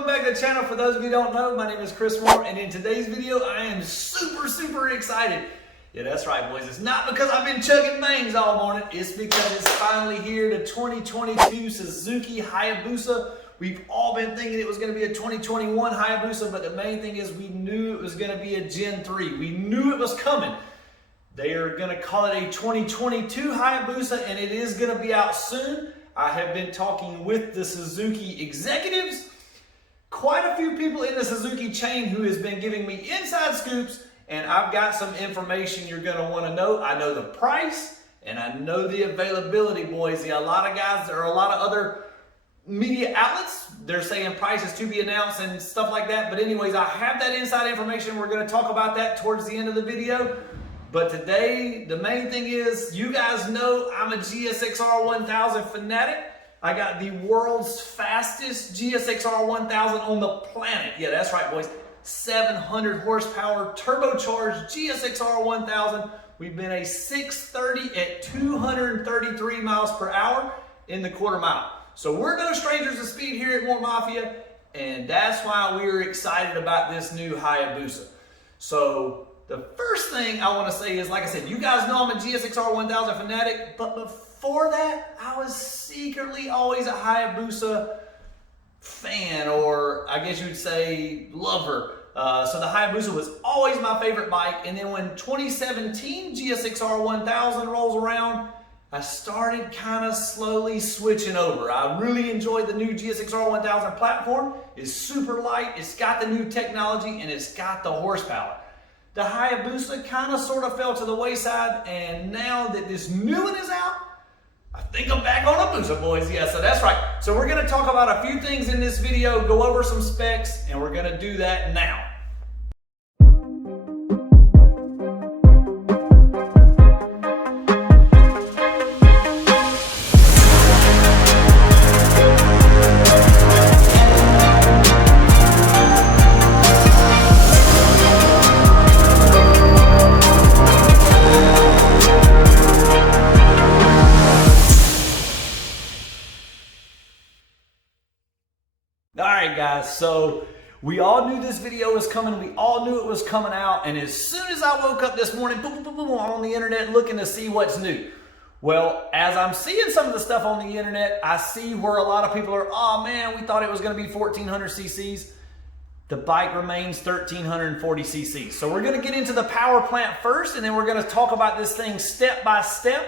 welcome back to the channel. For those of you who don't know, my name is Chris Moore, and in today's video, I am super excited. Yeah, that's right, boys. It's not because I've been chugging bangs all morning. It's because it's finally here, the 2022 Suzuki Hayabusa. We've all been thinking it was going to be a 2021 Hayabusa, but the main thing is we knew it was going to be a Gen 3. We knew it was coming. They are going to call it a 2022 Hayabusa, and it is going to be out soon. I have been talking with the Suzuki executives, quite a few people in the Suzuki chain who has been giving me inside scoops, and I've got some information you're going to want to know. I know the price, and I know the availability, boys. Yeah, a lot of guys, there are a lot of other media outlets, they're saying prices to be announced and stuff like that. But anyways, I have that inside information. We're going to talk about that towards the end of the video. But today, the main thing is, you guys know I'm a GSXR 1000 fanatic. I got the world's fastest GSXR 1000 on the planet. Yeah, that's right, boys. 700 horsepower turbocharged GSXR 1000. We've been a 630 at 233 miles per hour in the quarter mile. So we're no strangers to speed here at Moore Mafia, and that's why we're excited about this new Hayabusa. So the first thing I want to say is, like I said, you guys know I'm a GSXR 1000 fanatic, but before that, I was secretly always a Hayabusa fan, or I guess you would say lover. So the Hayabusa was always my favorite bike, and then when 2017 GSXR 1000 rolls around, I started kind of slowly switching over. I really enjoyed the new GSXR 1000 platform. It's super light, it's got the new technology, and it's got the horsepower. The Hayabusa kind of sort of fell to the wayside, and now that this new one is out, I think I'm back on a Busa, boys. Yeah, so that's right. So we're going to talk about a few things in this video, go over some specs, and we're going to do that now. Alright guys, so we all knew this video was coming, we all knew it was coming out, and as soon as I woke up this morning, boom, boom, boom, boom, I'm on the internet looking to see what's new. Well, as I'm seeing some of the stuff on the internet, I see where a lot of people are, oh man, we thought it was going to be 1400 cc's. The bike remains 1340 cc's. So we're going to get into the power plant first, and then we're going to talk about this thing step by step,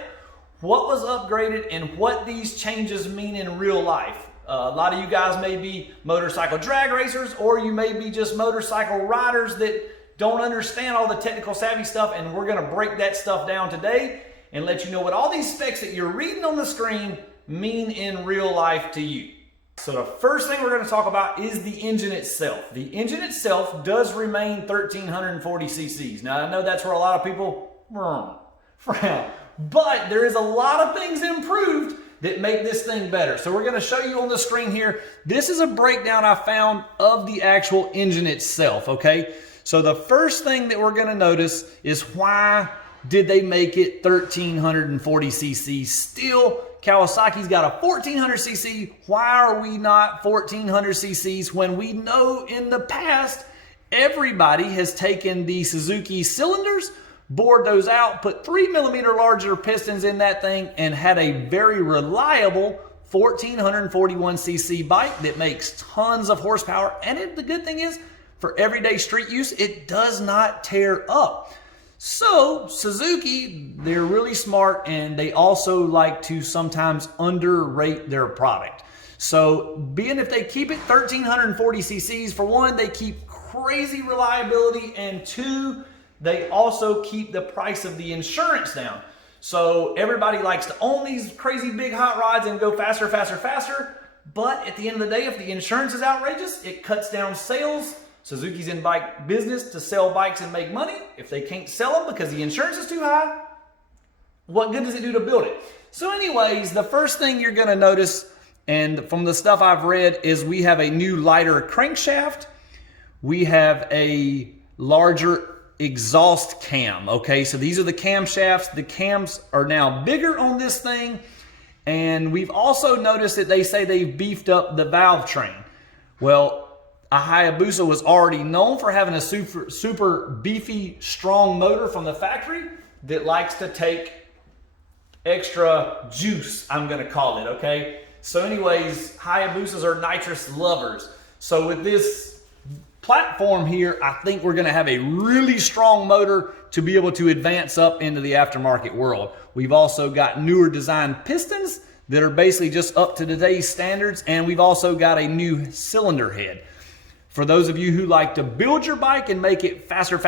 what was upgraded and what these changes mean in real life. A lot of you guys may be motorcycle drag racers, or you may be just motorcycle riders that don't understand all the technical savvy stuff, and we're going to break that stuff down today and let you know what all these specs that you're reading on the screen mean in real life to you. So the first thing we're going to talk about is the engine itself. The engine itself does remain 1340 cc's. Now I know that's where a lot of people frown, but there is a lot of things improved that make this thing better. So we're going to show you on the screen here. This is a breakdown I found of the actual engine itself, okay? So the first thing that we're going to notice is, why did they make it 1340 cc? Still, Kawasaki's got a 1400 cc. Why are we not 1400 cc's when we know in the past everybody has taken the Suzuki cylinders, bored those out, put 3mm larger pistons in that thing, and had a very reliable 1441 cc bike that makes tons of horsepower. And the good thing is, for everyday street use, it does not tear up. So Suzuki, they're really smart, and they also like to sometimes underrate their product. So being if they keep it 1340 cc's, for one, they keep crazy reliability, and two, they also keep the price of the insurance down. So everybody likes to own these crazy big hot rods and go faster, faster, faster. But at the end of the day, if the insurance is outrageous, it cuts down sales. Suzuki's in bike business to sell bikes and make money. If they can't sell them because the insurance is too high, what good does it do to build it? So anyways, the first thing you're going to notice, and from the stuff I've read, is we have a new lighter crankshaft. We have a larger exhaust cam. Okay, so these are the camshafts. The cams are now bigger on this thing, and we've also noticed that they say they've beefed up the valve train. Well, a Hayabusa was already known for having a super beefy, strong motor from the factory that likes to take extra juice, I'm gonna call it, okay? So anyways, Hayabusas are nitrous lovers. So with this platform here, I think we're gonna have a really strong motor to be able to advance up into the aftermarket world. We've also got newer design pistons that are basically just up to today's standards, and we've also got a new cylinder head. For those of you who like to build your bike and make it faster,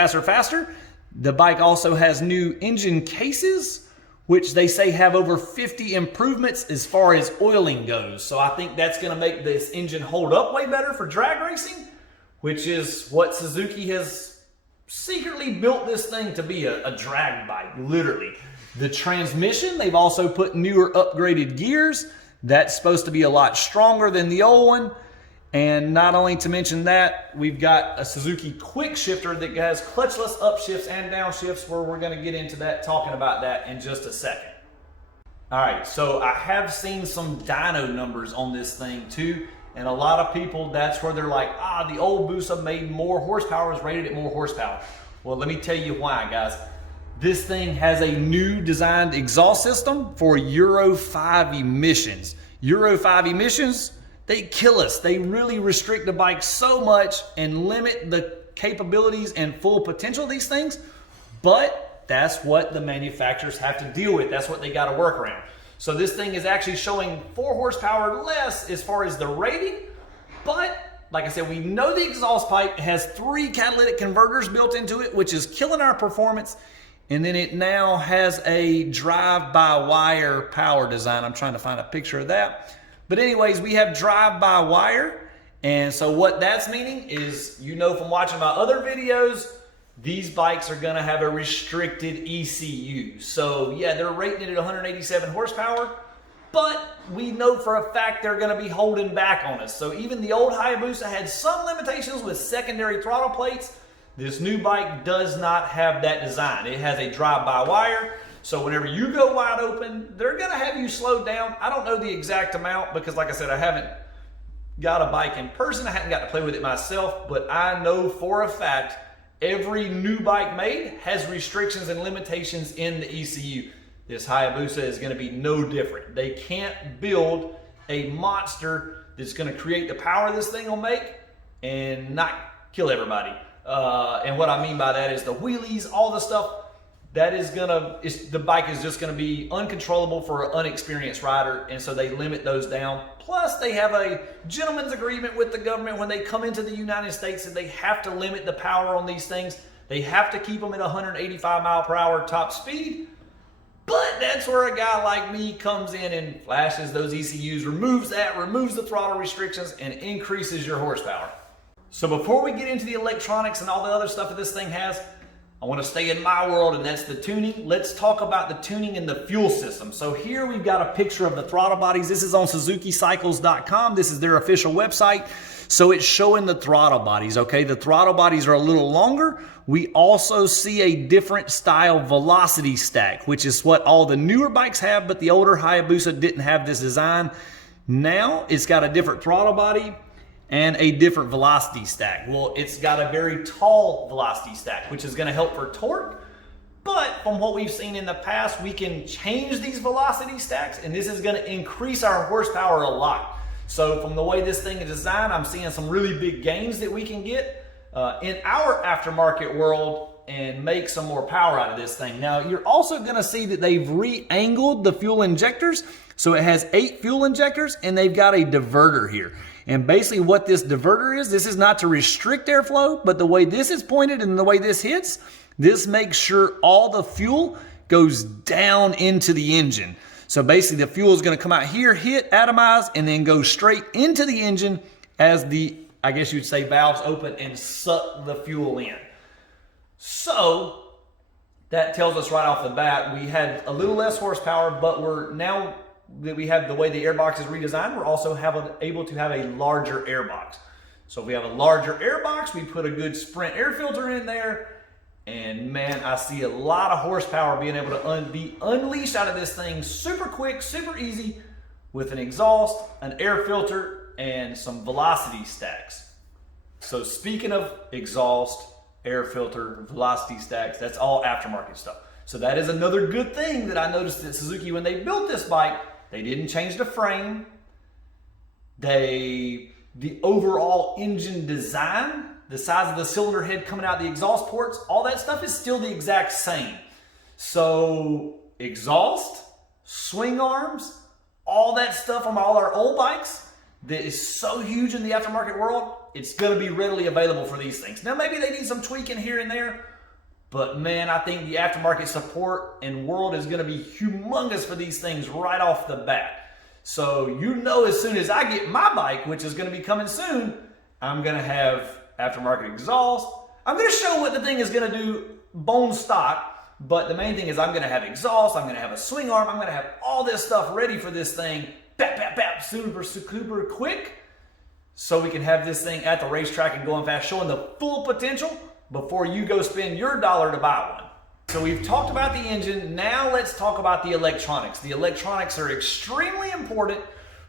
the bike also has new engine cases, which they say have over 50 improvements as far as oiling goes. So I think that's gonna make this engine hold up way better for drag racing, which is what Suzuki has secretly built this thing to be, a drag bike, literally. The transmission, they've also put newer upgraded gears. That's supposed to be a lot stronger than the old one. And not only to mention that, we've got a Suzuki quick shifter that has clutchless upshifts and downshifts, where we're gonna get into that, talking about that in just a second. All right, so I have seen some dyno numbers on this thing too, and a lot of people, that's where they're like, the old Busa made more horsepower, is rated at more horsepower. Well, let me tell you why, guys. This thing has a new designed exhaust system for Euro 5 emissions. Euro 5 emissions, they kill us. They really restrict the bike so much and limit the capabilities and full potential of these things, but that's what the manufacturers have to deal with. That's what they got to work around. So this thing is actually showing 4 horsepower less as far as the rating, but like I said, we know the exhaust pipe has 3 catalytic converters built into it, which is killing our performance. And then it now has a drive-by-wire power design. I'm trying to find a picture of that. But anyways, we have drive-by-wire. And so what that's meaning is, you know from watching my other videos, these bikes are gonna have a restricted ECU. So yeah, they're rating it at 187 horsepower, but we know for a fact they're gonna be holding back on us. So even the old Hayabusa had some limitations with secondary throttle plates. This new bike does not have that design. It has a drive-by-wire, so whenever you go wide open, they're gonna have you slowed down. I don't know the exact amount because, like I said, I haven't got a bike in person. I haven't got to play with it myself, but I know for a fact every new bike made has restrictions and limitations in the ECU. This Hayabusa is gonna be no different. They can't build a monster that's gonna create the power this thing will make and not kill everybody. And what I mean by that is the wheelies, all the stuff, that is the bike is just gonna be uncontrollable for an unexperienced rider, and so they limit those down. Plus, they have a gentleman's agreement with the government when they come into the United States that they have to limit the power on these things. They have to keep them at 185 mile per hour top speed. But that's where a guy like me comes in and flashes those ECUs, removes the throttle restrictions, and increases your horsepower. So before we get into the electronics and all the other stuff that this thing has, I want to stay in my world, and that's the tuning. Let's talk about the tuning and the fuel system. So here we've got a picture of the throttle bodies. This is on SuzukiCycles.com. This is their official website. So it's showing the throttle bodies, okay? The throttle bodies are a little longer. We also see a different style velocity stack, which is what all the newer bikes have, but the older Hayabusa didn't have this design. Now it's got a different throttle body and a different velocity stack. Well, it's got a very tall velocity stack, which is gonna help for torque. But from what we've seen in the past, we can change these velocity stacks, and this is gonna increase our horsepower a lot. So from the way this thing is designed, I'm seeing some really big gains that we can get in our aftermarket world and make some more power out of this thing. Now, you're also gonna see that they've re-angled the fuel injectors. So it has 8 fuel injectors, and they've got a diverter here. And basically what this diverter is, this is not to restrict airflow, but the way this is pointed and the way this hits, this makes sure all the fuel goes down into the engine. So basically the fuel is gonna come out here, hit, atomize, and then go straight into the engine as the, I guess you'd say, valves open and suck the fuel in. So that tells us right off the bat, we had a little less horsepower, but we're now that we have the way the airbox is redesigned, we're also able to have a larger airbox. So if we have a larger airbox, we put a good Sprint air filter in there, and man, I see a lot of horsepower being able to be unleashed out of this thing super quick, super easy, with an exhaust, an air filter, and some velocity stacks. So speaking of exhaust, air filter, velocity stacks, that's all aftermarket stuff. So that is another good thing that I noticed at Suzuki when they built this bike. They didn't change the frame. The overall engine design, the size of the cylinder head coming out the exhaust ports, all that stuff is still the exact same. So exhaust, swing arms, all that stuff on all our old bikes that is so huge in the aftermarket world, it's going to be readily available for these things. Now maybe they need some tweaking here and there, but man, I think the aftermarket support and world is going to be humongous for these things right off the bat. So you know, as soon as I get my bike, which is going to be coming soon, I'm going to have aftermarket exhaust. I'm going to show what the thing is going to do bone stock. But the main thing is I'm going to have exhaust, I'm going to have a swing arm, I'm going to have all this stuff ready for this thing, bap, bap, bap, super quick, so we can have this thing at the racetrack and going fast, showing the full potential before you go spend your dollar to buy one. So we've talked about the engine, now let's talk about the electronics. The electronics are extremely important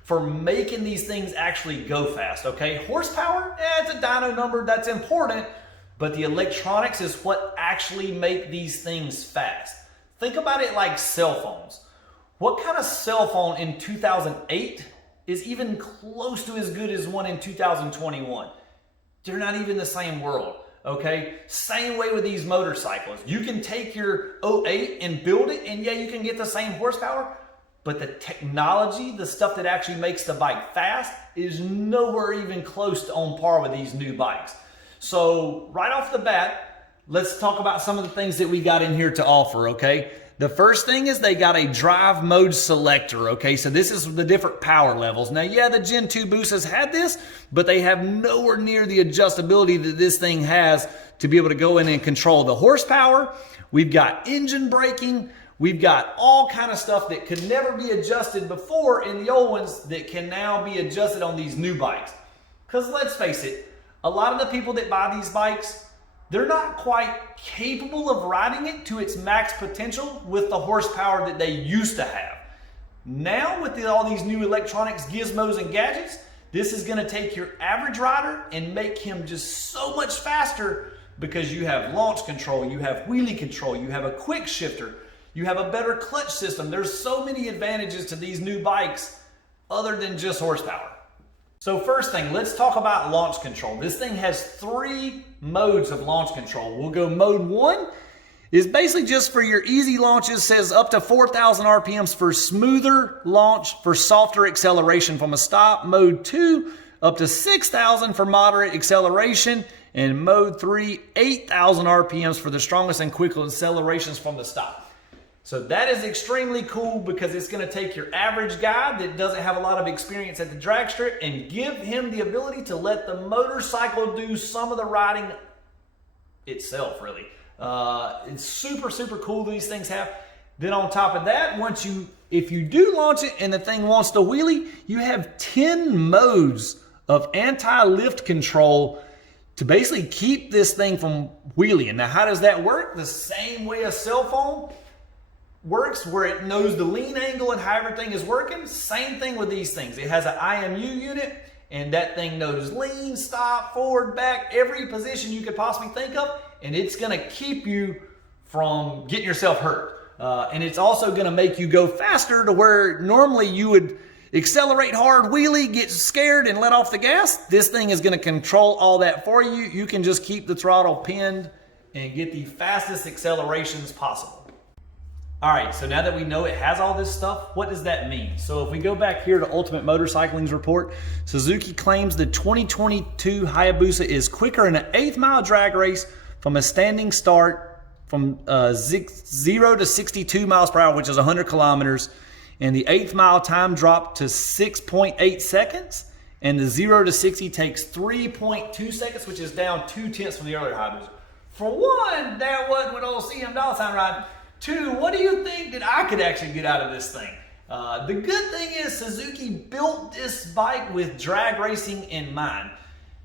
for making these things actually go fast, okay? Horsepower, it's a dyno number, that's important. But the electronics is what actually make these things fast. Think about it like cell phones. What kind of cell phone in 2008 is even close to as good as one in 2021? They're not even the same world, okay? Same way with these motorcycles. You can take your 08 and build it, and yeah, you can get the same horsepower, but the technology, the stuff that actually makes the bike fast, is nowhere even close to on par with these new bikes. So right off the bat, let's talk about some of the things that we got in here to offer, okay? The first thing is they got a drive mode selector, okay? So this is the different power levels. Now, yeah, the Gen 2 Busas had this, but they have nowhere near the adjustability that this thing has to be able to go in and control the horsepower. We've got engine braking. We've got all kind of stuff that could never be adjusted before in the old ones that can now be adjusted on these new bikes. Because let's face it, a lot of the people that buy these bikes, they're not quite capable of riding it to its max potential with the horsepower that they used to have. Now with all these new electronics, gizmos, and gadgets, this is going to take your average rider and make him just so much faster because you have launch control, you have wheelie control, you have a quick shifter, you have a better clutch system. There's so many advantages to these new bikes other than just horsepower. So first thing, let's talk about launch control. This thing has 3 modes of launch control. We'll go mode 1 is basically just for your easy launches, says up to 4,000 RPMs for smoother launch, for softer acceleration from a stop. Mode 2, up to 6,000 for moderate acceleration. And mode 3, 8,000 RPMs for the strongest and quickest accelerations from the stop. So that is extremely cool because it's going to take your average guy that doesn't have a lot of experience at the drag strip and give him the ability to let the motorcycle do some of the riding itself, really. It's super, super cool these things have. Then on top of that, if you do launch it and the thing wants to wheelie, you have 10 modes of anti-lift control to basically keep this thing from wheeling. Now, how does that work? The same way a cell phone works, where it knows the lean angle and how everything is working. Same thing with these things. It has an IMU unit, and that thing knows lean, stop, forward, back, every position you could possibly think of, and it's going to keep you from getting yourself hurt. And it's also going to make you go faster to where normally you would accelerate hard, wheelie, get scared, and let off the gas. This thing is going to control all that for you. You can just keep the throttle pinned and get the fastest accelerations possible. All right, so now that we know it has all this stuff, what does that mean? So if we go back here to Ultimate Motorcycling's report, Suzuki claims the 2022 Hayabusa is quicker in an 1/8 mile drag race from a standing start from 0 to 62 miles per hour, which is 100 kilometers. And the 1/8 mile time dropped to 6.8 seconds. And the 0 to 60 takes 3.2 seconds, which is down 2/10 from the earlier Hayabusa. For one, that wasn't with old CM Dollar Sign riding. 2, what do you think that I could actually get out of this thing? The good thing is Suzuki built this bike with drag racing in mind.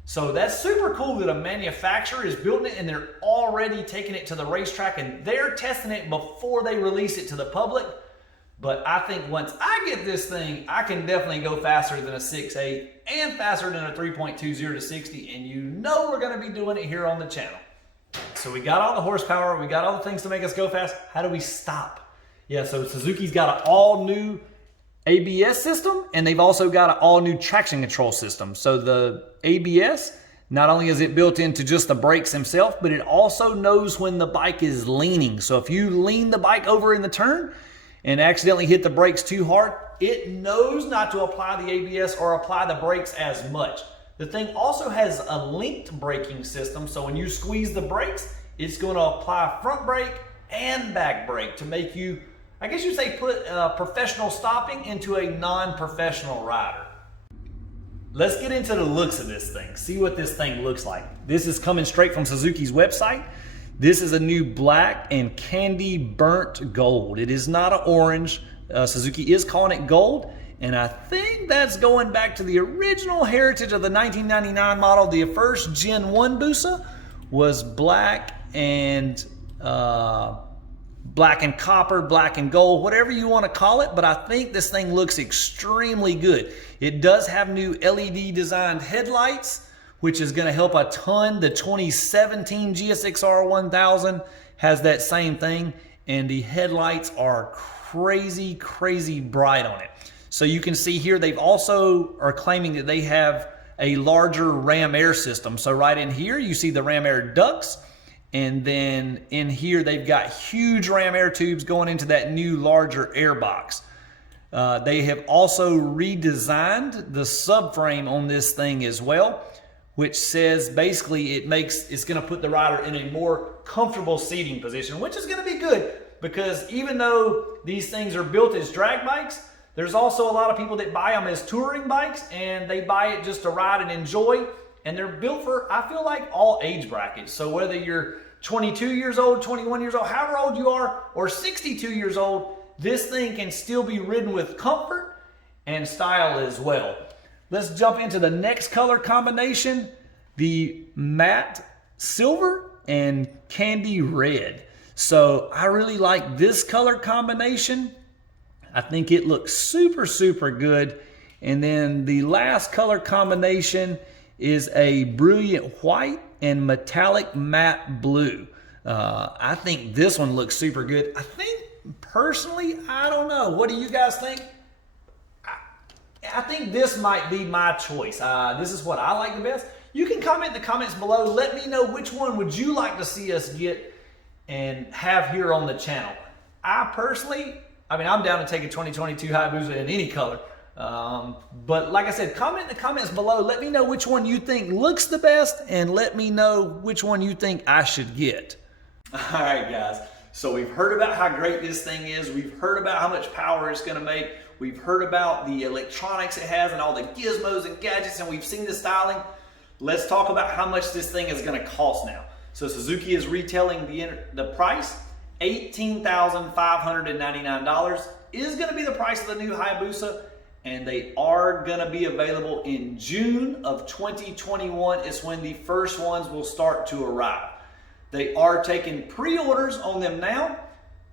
So that's super cool that a manufacturer is building it and they're already taking it to the racetrack and they're testing it before they release it to the public. But I think once I get this thing, I can definitely go faster than a 6.8 and faster than a 3.20 to 60, and you know we're gonna be doing it here on the channel. So we got all the horsepower, we got all the things to make us go fast. How do we stop? Yeah, so Suzuki's got an all new ABS system, and they've also got an all new traction control system. So the ABS, not only is it built into just the brakes themselves, but it also knows when the bike is leaning. So if you lean the bike over in the turn and accidentally hit the brakes too hard, it knows not to apply the ABS or apply the brakes as much. The thing also has a linked braking system, so when you squeeze the brakes, it's going to apply front brake and back brake to make you, I guess you'd say, put professional stopping into a non-professional rider. Let's get into the looks of this thing, see what this thing looks like. This is coming straight from Suzuki's website. This is a new black and candy burnt gold. It is not an orange. Suzuki is calling it gold, and I think that's going back to the original heritage of the 1999 model. The first Gen 1 Busa was black and copper, black and gold, whatever you want to call it, but I think this thing looks extremely good. It does have new LED designed headlights, which is going to help a ton. The 2017 GSX-R 1000 has that same thing, and the headlights are crazy, crazy bright on it. So you can see here, they've also are claiming that they have a larger ram air system. So right in here, you see the ram air ducts. And then in here, they've got huge ram air tubes going into that new larger air box. They have also redesigned the subframe on this thing as well, which says basically it's going to put the rider in a more comfortable seating position, which is going to be good because even though these things are built as drag bikes, there's also a lot of people that buy them as touring bikes, and they buy it just to ride and enjoy. And they're built for, I feel like, all age brackets. So whether you're 22 years old, 21 years old, however old you are, or 62 years old, this thing can still be ridden with comfort and style as well. Let's jump into the next color combination, the matte silver and candy red. So I really like this color combination. I think it looks super, super good. And then the last color combination is a brilliant white and metallic matte blue. I think this one looks super good. I think personally, I don't know. What do you guys think? I think this might be my choice. This is what I like the best. You can comment in the comments below. Let me know which one would you like to see us get and have here on the channel. I personally, I'm down to take a 2022 Hayabusa in any color. But like I said, comment in the comments below. Let me know which one you think looks the best, and let me know which one you think I should get. All right, guys. So we've heard about how great this thing is. We've heard about how much power it's going to make. We've heard about the electronics it has and all the gizmos and gadgets, and we've seen the styling. Let's talk about how much this thing is going to cost now. So Suzuki is retailing the price. $18,599 is going to be the price of the new Hayabusa, and they are going to be available in June of 2021 is when the first ones will start to arrive. They are taking pre-orders on them now.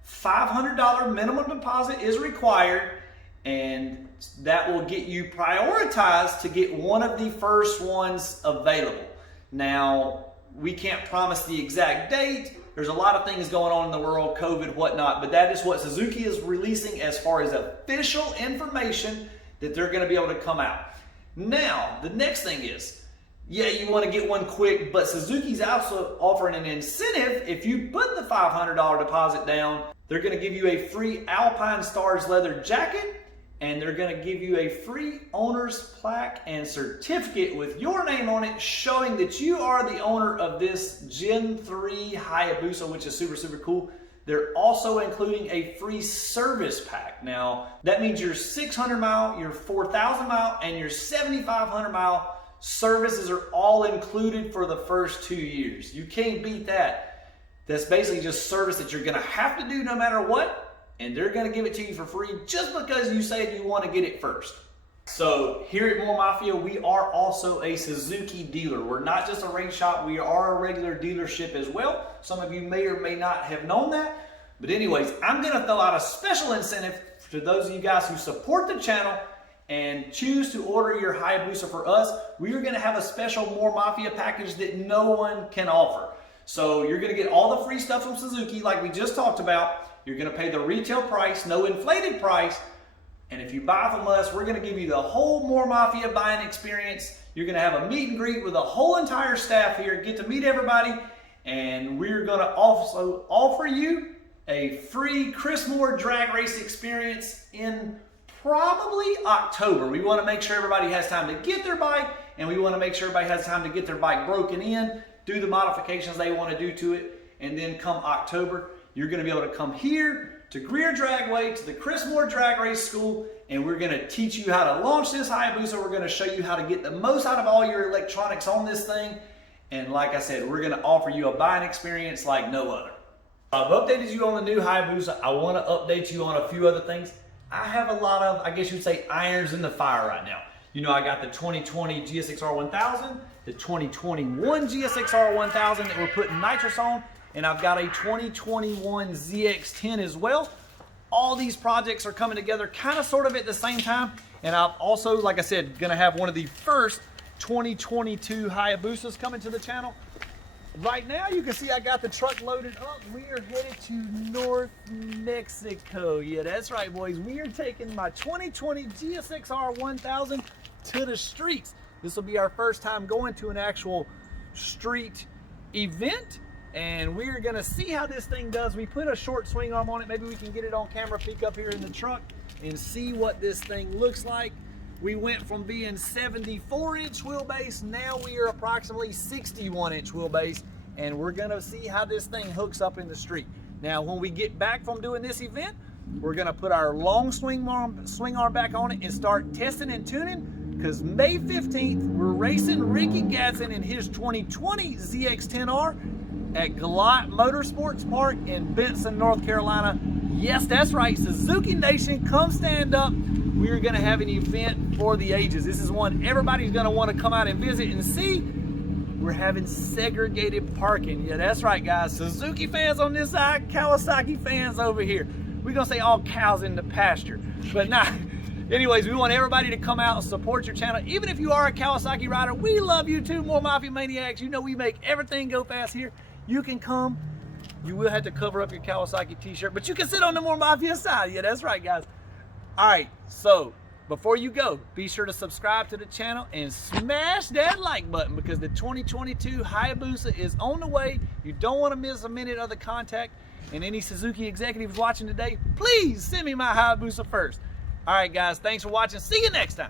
$500 minimum deposit is required, and that will get you prioritized to get one of the first ones available. Now, we can't promise the exact date. There's a lot of things going on in the world, COVID, whatnot, but that is what Suzuki is releasing as far as official information that they're going to be able to come out. Now, the next thing is, yeah, you want to get one quick, but Suzuki's also offering an incentive. If you put the $500 deposit down, they're going to give you a free Alpine Stars leather jacket, and they're going to give you a free owner's plaque and certificate with your name on it, showing that you are the owner of this Gen 3 Hayabusa, which is super, super cool. They're also including a free service pack. Now, that means your 600 mile, your 4,000 mile, and your 7,500 mile services are all included for the first 2 years. You can't beat that. That's basically just service that you're gonna have to do no matter what, and they're gonna give it to you for free just because you said you wanna get it first. So here at Moore Mafia, we are also a Suzuki dealer. We're not just a race shop, we are a regular dealership as well. Some of you may or may not have known that. But anyways, I'm gonna throw out a special incentive to those of you guys who support the channel and choose to order your Hayabusa for us, we are going to have a special Moore Mafia package that no one can offer. So you're going to get all the free stuff from Suzuki like we just talked about. You're going to pay the retail price, no inflated price. And if you buy from us, we're going to give you the whole Moore Mafia buying experience. You're going to have a meet and greet with the whole entire staff here, get to meet everybody. And we're going to also offer you a free Chris Moore drag race experience in probably October. We want to make sure everybody has time to get their bike, and we want to make sure everybody has time to get their bike broken in, do the modifications they want to do to it, and then come October, you're going to be able to come here to Greer Dragway, to the Chris Moore Drag Race School, and we're going to teach you how to launch this Hayabusa. We're going to show you how to get the most out of all your electronics on this thing, and like I said, we're going to offer you a buying experience like no other. I've updated you on the new Hayabusa. I want to update you on a few other things. I have a lot of, I guess you'd say, irons in the fire right now. You know, I got the 2020 GSX-R 1000, the 2021 GSX-R 1000 that we're putting nitrous on, and I've got a 2021 ZX-10 as well. All these projects are coming together kind of sort of at the same time, and I'm also, like I said, going to have one of the first 2022 Hayabusas coming to the channel. Right now, you can see I got the truck loaded up. We are headed to North Mexico. Yeah, that's right, boys. We are taking my 2020 GSX-R 1000 to the streets. This will be our first time going to an actual street event, and we are gonna see how this thing does. We put a short swing arm on it. Maybe we can get it on camera, peek up here in the truck, and see what this thing looks like. We went from being 74-inch wheelbase, now we are approximately 61-inch wheelbase, and we're gonna see how this thing hooks up in the street. Now, when we get back from doing this event, we're gonna put our long swing arm back on it and start testing and tuning, because May 15th, we're racing Ricky Gadsden in his 2020 ZX-10R at Galot Motorsports Park in Benson, North Carolina. Yes, that's right, Suzuki Nation, come stand up. We're gonna have an event for the ages. This is one everybody's gonna wanna come out and visit and see. We're having segregated parking. Yeah, that's right, guys. Suzuki fans on this side, Kawasaki fans over here. We're gonna say all cows in the pasture, but nah. Anyways, we want everybody to come out and support your channel. Even if you are a Kawasaki rider, we love you too, Moore Mafia Maniacs. You know we make everything go fast here. You can come. You will have to cover up your Kawasaki t-shirt, but you can sit on the Moore Mafia side. Yeah, that's right, guys. All right, so before you go, be sure to subscribe to the channel and smash that like button, because the 2022 Hayabusa is on the way. You don't want to miss a minute of the contact. And any Suzuki executives watching today, please send me my Hayabusa first. All right, guys, thanks for watching. See you next time.